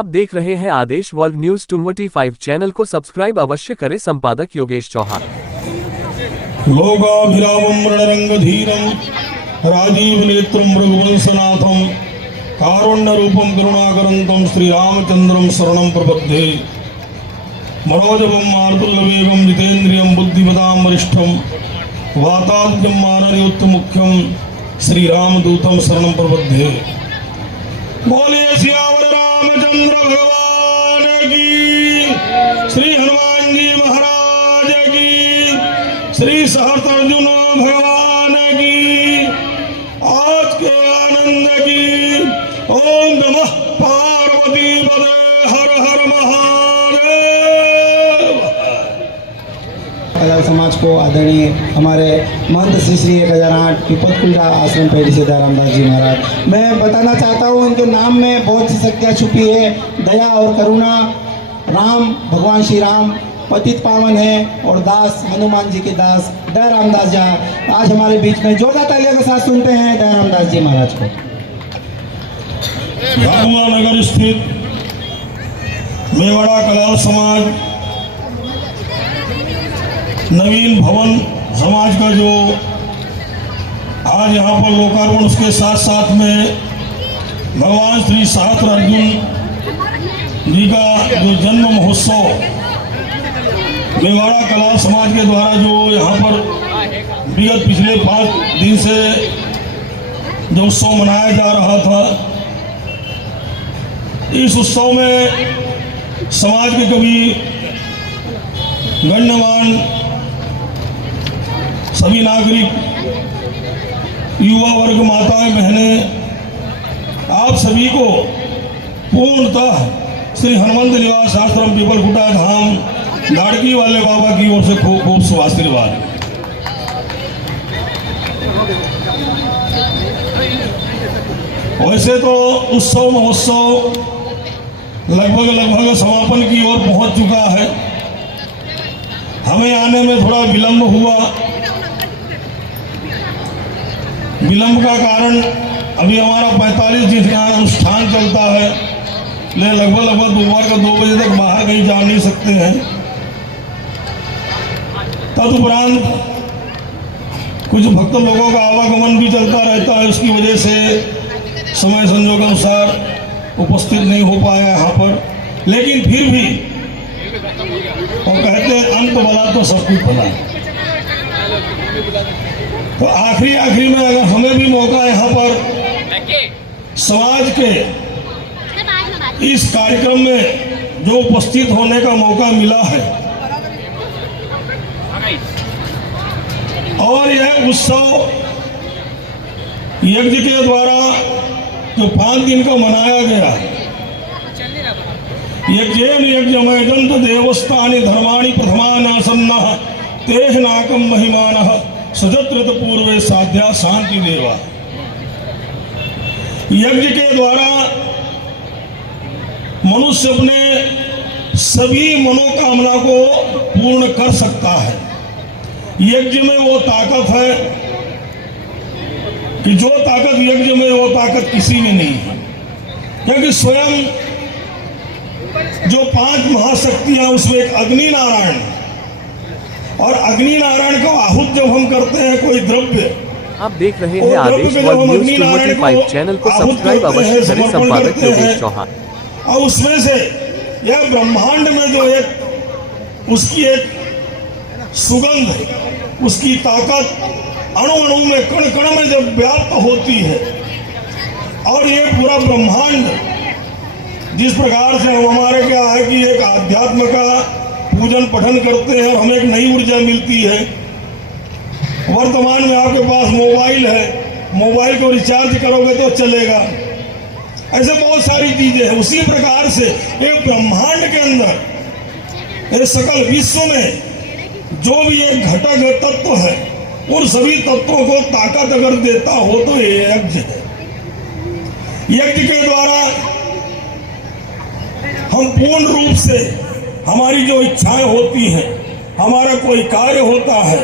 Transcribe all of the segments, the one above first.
आप देख रहे हैं आदेश वर्ल्ड न्यूज 25 चैनल को सब्सक्राइब अवश्य करें। संपादक योगेश चौहान। लोकाभिरामं रणरंगधीरं राजीव नेत्रं रघुवंशनाथं कारुण्यरूपं करुणाकरन्तं श्रीरामचन्द्रं शरणं प्रपद्ये। मनोजवं मारुतुल्यवेगं जितेन्द्रियं बुद्धिमतां वरिष्ठं वातात्म्यं माननीयोत्तमुख्यं श्रीरामदूतं शरणं प्रपद्ये। बोले सियावर रामचंद्र भगवान की, श्री हनुमान जी महाराज की, श्री सहस्रार्जुन भगवान की, आज के आनंद की। ओम नमः पार्वती पदे हर हर महादेव। समाज को आदरणीय हमारे महंत श्री 1008 पीपलकुंडा आश्रम पेड़ी से रामदास जी महाराज, मैं बताना चाहता हूँ उनके नाम में बहुत सी शक्तियाँ छुपी है। दया और करुणा, राम भगवान श्री राम पतित पावन है और दास हनुमान जी के दास दया रामदास जी आज हमारे बीच में जोरदार तालियों के साथ सुनते हैं दया रामदास जी महाराज को। झाबुआ नगर स्थित मेवाड़ा कलाल समाज नवीन भवन समाज का जो आज यहाँ पर लोकार्पण, उसके साथ साथ में भगवान श्री सहस्रार्जुन जी का जो जन्म महोत्सव मेवाड़ा कला समाज के द्वारा जो यहाँ पर विगत पिछले 5 दिन से जो उत्सव मनाया जा रहा था, इस उत्सव में समाज के कवि गण्यमान सभी नागरिक, युवा वर्ग, माताएं, बहनें, आप सभी को पूर्णतः श्री हनुमंत निवास आश्रम पीपलकुंडा धाम गाड़की वाले बाबा की ओर से खूब खूब शुभ आशीर्वाद। वैसे तो उत्सव महोत्सव लगभग समापन की ओर पहुंच चुका है। हमें आने में थोड़ा विलंब हुआ। विलंब का कारण अभी हमारा 45 दिन का अनुष्ठान चलता है, लेकिन लगभग दोपहर का 2 बजे तक बाहर कहीं जा नहीं सकते हैं। तदुपरांत कुछ भक्त लोगों का आवागमन भी चलता रहता है, उसकी वजह से समय संजोग अनुसार उपस्थित नहीं हो पाया यहाँ पर। लेकिन फिर भी वो कहते हैं अंत भला तो सब कुछ भला। तो आखिरी में अगर हमें भी मौका यहाँ पर समाज के इस कार्यक्रम में जो उपस्थित होने का मौका मिला है, और यह उत्सव यज्ञ के द्वारा जो 5 दिन का मनाया गया, यज्ञेन यज्ञमयदंत देवस्थानि धर्माणि प्रथमानासन्नः तेह नाकम महिमानः सजत्रत पूर्वे साध्या शांति देवा। यज्ञ के द्वारा मनुष्य अपने सभी मनोकामना को पूर्ण कर सकता है। यज्ञ में वो ताकत है कि जो ताकत यज्ञ में, वो ताकत किसी में नहीं है। क्योंकि स्वयं जो 5 महाशक्तियां, उसमें एक अग्नि नारायण, और अग्नि नारायण को आहूत जब हम करते हैं कोई द्रव्य, आप देख रहे हैं आदेश वर्ल्ड न्यूज 25 चैनल को सब्सक्राइब अवश्य करें। संपादक योगेश चौहान। और उसमें से यह ब्रह्मांड में जो एक उसकी एक सुगंध, उसकी ताकत अणु अणु में, कण कण में जब व्याप्त होती है, और ये पूरा ब्रह्मांड जिस प्रकार से हमारे क्या है कि एक आध्यात्म का पूजन पठन करते हैं, हमें एक नई ऊर्जा मिलती है। वर्तमान में आपके पास मोबाइल है, मोबाइल को रिचार्ज करोगे तो चलेगा। ऐसे बहुत सारी चीजें हैं। उसी प्रकार से एक ब्रह्मांड के अंदर, ये सकल विश्व में जो भी एक घटक तत्व है, उन सभी तत्वों को ताकत अगर देता हो तो ये यज्ञ है। यज्ञ के द्वारा हम पूर्ण रूप से हमारी जो इच्छाएं होती हैं, हमारा कोई कार्य होता है,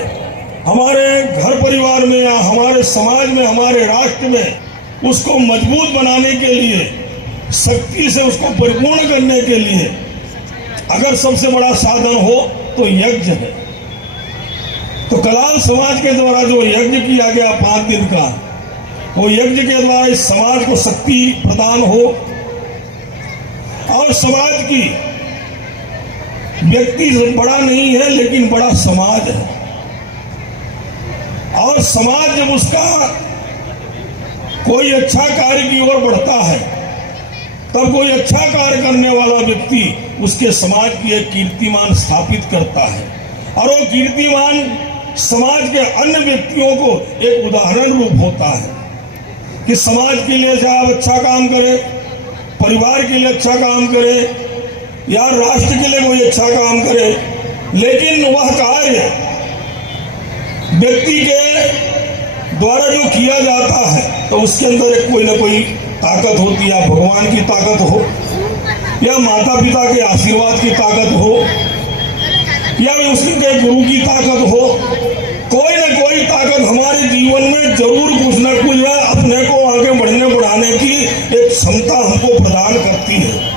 हमारे घर परिवार में या हमारे समाज में, हमारे राष्ट्र में, उसको मजबूत बनाने के लिए शक्ति से उसको परिपूर्ण करने के लिए अगर सबसे बड़ा साधन हो तो यज्ञ है। तो कलाल समाज के द्वारा जो यज्ञ किया गया 5 दिन का, वो यज्ञ के द्वारा इस समाज को शक्ति प्रदान हो और समाज की, व्यक्ति बड़ा नहीं है लेकिन बड़ा समाज है, और समाज जब उसका कोई अच्छा कार्य की ओर बढ़ता है तब कोई अच्छा कार्य करने वाला व्यक्ति उसके समाज की एक कीर्तिमान स्थापित करता है, और वो कीर्तिमान समाज के अन्य व्यक्तियों को एक उदाहरण रूप होता है कि समाज के लिए चाहे आप अच्छा काम करें, परिवार के लिए अच्छा काम करें या राष्ट्र के लिए कोई अच्छा काम करे, लेकिन वह कार्य व्यक्ति के द्वारा जो किया जाता है तो उसके अंदर एक कोई ना कोई ताकत होती है, या भगवान की ताकत हो, या माता पिता के आशीर्वाद की ताकत हो, या उसके गुरु की ताकत हो, कोई ना कोई ताकत हमारे जीवन में जरूर कुछ ना कुछ है अपने को आगे बढ़ने बढ़ाने की एक क्षमता हमको प्रदान करती है।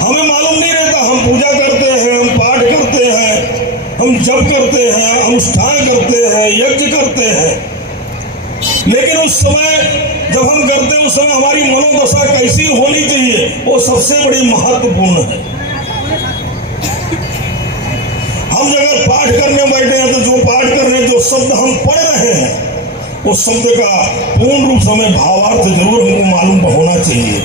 हमें मालूम नहीं रहता, हम पूजा करते हैं, हम पाठ करते हैं, हम जप करते हैं, अनुष्ठान करते हैं, यज्ञ करते हैं, लेकिन उस समय जब हम करते हैं उस समय हमारी मनोदशा कैसी होनी चाहिए वो सबसे बड़ी महत्वपूर्ण है। हम अगर पाठ करने बैठे हैं तो जो पाठ कर रहे हैं, जो शब्द हम पढ़ रहे हैं, उस शब्द का पूर्ण रूप से हमें भावार्थ जरूर हमको मालूम होना चाहिए।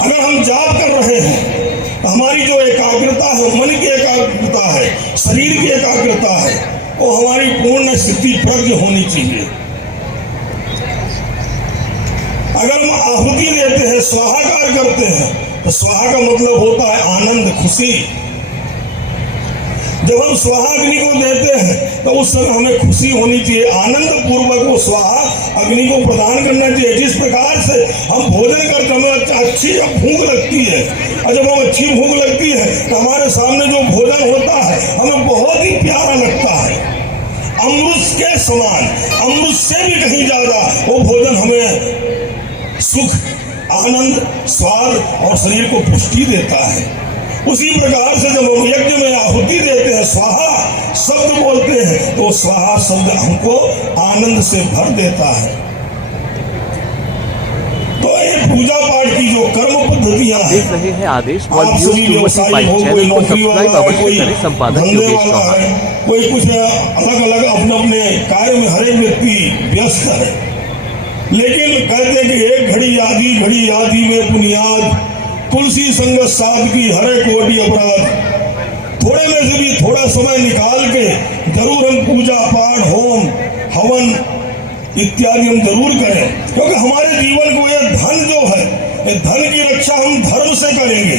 अगर हम जाप कर रहे हैं तो हमारी जो एकाग्रता है, मन की एकाग्रता है, शरीर की एकाग्रता है, वो हमारी पूर्ण स्थिति प्रज्ञ होनी चाहिए। अगर हम आहुति देते हैं, स्वाहाकार करते हैं, तो स्वाहा का मतलब होता है आनंद, खुशी। जब हम स्वाहा अग्नि को देते हैं तो उस समय हमें खुशी होनी चाहिए, आनंद पूर्वक वो स्वाहा अग्नि को प्रदान करना चाहिए। जिस प्रकार से हम भोजन करते हमें अच्छी भूख लगती है, और जब हमें अच्छी भूख लगती है तो हमारे सामने जो भोजन होता है हमें बहुत ही प्यारा लगता है, अमृत के समान, अमृत से भी कहीं ज्यादा वो भोजन हमें सुख, आनंद, स्वाद और शरीर को पुष्टि देता है। उसी प्रकार से जब हम यज्ञ में आहुति देते हैं, स्वाहा शब्द बोलते हैं, तो स्वाहा शब्द हमको आनंद से भर देता है। तो ये पूजा पाठ की जो कर्म पद्धतियां हैं, देख रहे हैं आदेश आप सभी व्यवसायी हो, कोई नौकरी वाला है, कोई धंधे वाला है, कोई कुछ अलग अलग अपने अपने कार्य में हर एक व्यक्ति व्यस्त है, लेकिन कहते हैं कि एक घड़ी आधी में बुनियाद, तुलसी संगत साध की हरे कोटि अपराध। थोड़े में से भी थोड़ा समय निकाल के जरूर हम पूजा पाठ, होम हवन इत्यादि हम जरूर करें, क्योंकि हमारे जीवन को यह धन जो है, ये धन की रक्षा हम धर्म से करेंगे।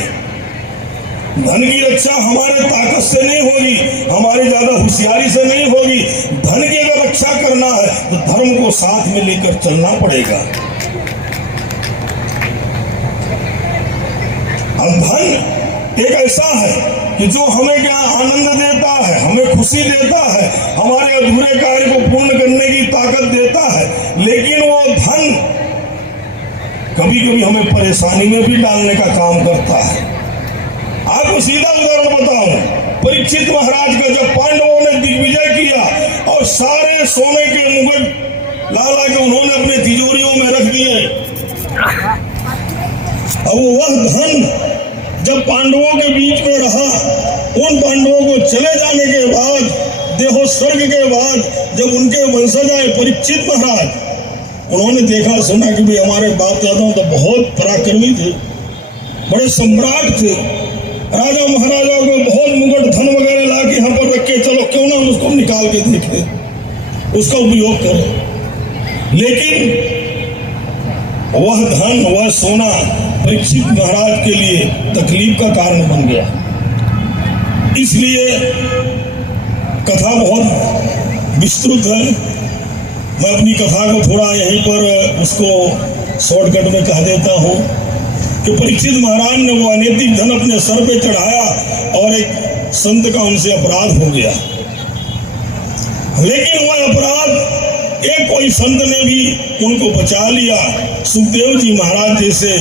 धन की रक्षा हमारे ताकत से नहीं होगी, हमारी ज्यादा होशियारी से नहीं होगी। धन की अगर रक्षा करना है तो धर्म को साथ में लेकर चलना पड़ेगा। और धन एक ऐसा है कि जो हमें क्या आनंद देता है, हमें खुशी देता है, हमारे अधूरे कार्य को पूर्ण करने की ताकत देता है, लेकिन वो धन कभी कभी हमें परेशानी में भी डालने का काम करता है। आपको सीधा उदाहरण बताऊं, परीक्षित महाराज का जब पांडवों ने दिग्विजय किया और सारे सोने के मुकुट ला के उन्होंने अपने तिजोरियों में रख दिए, अब वह धन जब पांडवों के बीच में रहा, उन पांडवों को चले जाने के बाद, देहोत्सर्ग के बाद, जब उनके वंशज आए परीक्षित महाराज, उन्होंने देखा सुना कि भाई हमारे बाप दादाओं तो बहुत पराक्रमी थे, बड़े सम्राट थे, राजा महाराजा को बहुत मुकुट धन वगैरह ला के यहाँ पर रखे, चलो क्यों ना हम उसको निकाल के देखें, उसका उपयोग करें। लेकिन वह धन, वह सोना परीक्षित महाराज के लिए तकलीफ का कारण बन गया। इसलिए कथा बहुत विस्तृत है, मैं अपनी कथा को थोड़ा यहीं पर उसको शॉर्टकट में कह देता हूँ कि परीक्षित महाराज ने वो अनैतिक धन अपने सर पे चढ़ाया और एक संत का उनसे अपराध हो गया, लेकिन वह अपराध एक कोई संत ने भी उनको बचा लिया। सुखदेव जी महाराज जैसे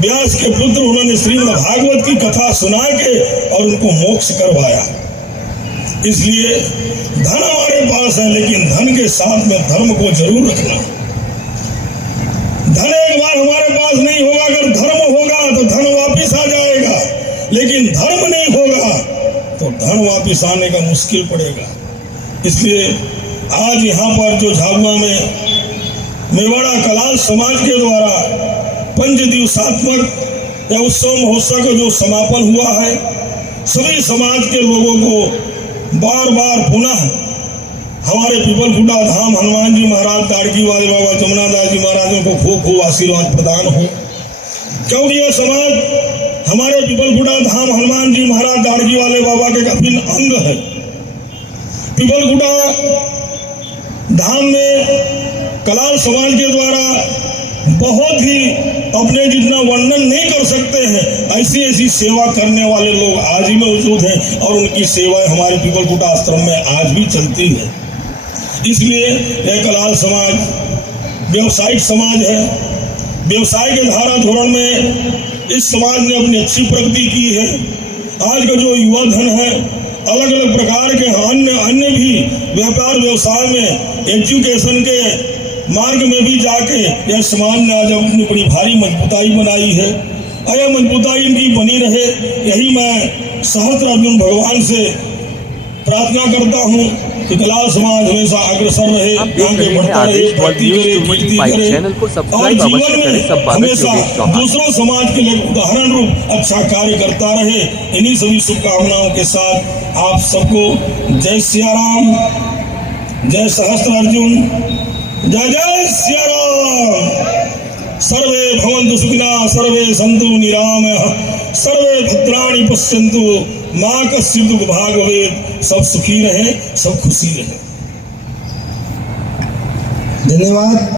व्यास के पुत्र, उन्होंने श्रीमद् भागवत की कथा सुना के और उनको मोक्ष करवाया। इसलिए धन हमारे पास है, लेकिन धन के साथ में धर्म को जरूर रखना। धन एक बार हमारे पास नहीं होगा, अगर धर्म होगा तो धन वापिस आ जाएगा, लेकिन धर्म नहीं होगा तो धन वापिस आने का मुश्किल पड़ेगा। इसलिए आज यहाँ पर जो झाबुआ में मेवाड़ा कलाल समाज के द्वारा 5 दिवसात्मक या उत्सव महोत्सव का जो समापन हुआ है, सभी समाज के लोगों को बार बार पुनः हमारे पीपलखुटा धाम हनुमान जी महाराज, ताड़की वाले बाबा जमुनादास जी महाराजों को खूब खूब आशीर्वाद प्रदान हो, क्योंकि यह समाज हमारे पीपलखुटा धाम हनुमान जी महाराज, ताड़की वाले बाबा के अभिन्न अंग है। पीपलखुटा धाम में कलाल समाज के द्वारा बहुत ही अपने जितना वर्णन नहीं कर सकते हैं, ऐसी ऐसी सेवा करने वाले लोग आज भी मौजूद हैं और उनकी सेवाएं हमारे पीपलखुटा आश्रम में आज भी चलती है। इसलिए यह कलाल समाज व्यवसायिक समाज है। व्यवसाय के धारा धोरण में इस समाज ने अपनी अच्छी प्रगति की है। आज का जो युवा धन है, अलग अलग प्रकार के अन्य भी व्यापार व्यवसाय में, एजुकेशन के मार्ग में भी जाके यह समाज ने आज अपनी बड़ी भारी मजबूताई बनाई है। और यह मजबूताई इनकी बनी रहे, यही मैं सहस्त्र अर्जुन भगवान से प्रार्थना करता हूँ कि कलाल समाज हमेशा अग्रसर रहे, आगे बढ़ता रहे, भक्ति करे, कीर्ति करे और जीवन में हमेशा दूसरों समाज के लिए उदाहरण रूप अच्छा कार्य करता रहे। इन्हीं सभी शुभकामनाओं के साथ आप सबको जय सिया राम, जय सहस्त्र अर्जुन, जय जय सिया राम। सर्वे भवन्तु सुखिनः, सर्वे सन्तु निरामयाः, सर्वे भद्राणि पश्यन्तु, मां कश्चित् दुःख भाग् भवेत्। सब सुखी रहे, सब खुशी रहे। धन्यवाद।